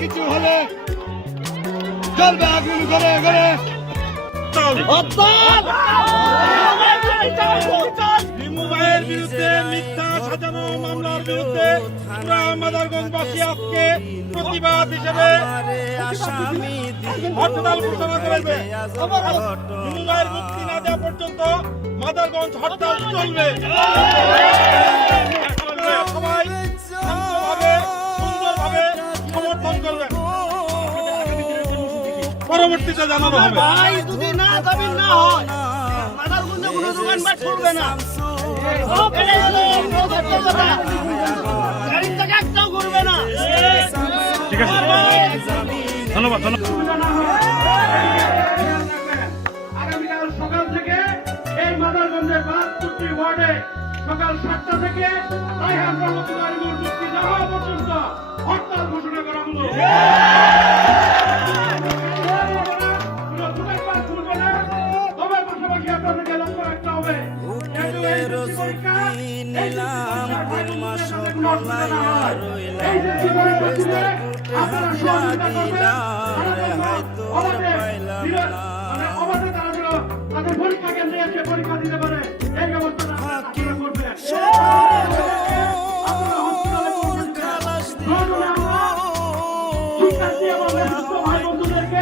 কিছু হলে চলবে আগুন ঘরে ঘরে মোবাইলের বিরুদ্ধে মিথ্যা সাজানো মামলার বিরুদ্ধে পুরা মাদারগঞ্জবাসী আজকে প্রতিবাদ হিসেবে হরতাল ঘোষণা করেছে। মোবাইল মুক্তি না দেওয়া পর্যন্ত মাদারগঞ্জ হরতাল চলবে। সবাই শান্তভাবে সুন্দরভাবে সমর্থন করবেন। পরবর্তীতে জানানো হবে। ভাই যদি না দাবি না হয় মাদারগঞ্জে কোনো দোকানপাট করবে না, গাড়ির টাকা একটাও করবে না। ঠিক আছে, ধন্যবাদ। আগামীকাল সকাল থেকে এই মাদারগঞ্জের ৭২টি ওয়ার্ডে সকাল ৭টা থেকে রায়হান রহমতুল্লাহর মুক্তি না হওয়া পর্যন্ত হরতাল ঘোষণা করা হলো। তাদের পরীক্ষা কেন্দ্রে এসে পরীক্ষা দিতে পারে এই ব্যবস্থা করবেন। শিক্ষার্থী এবং ভাই বন্ধুদেরকে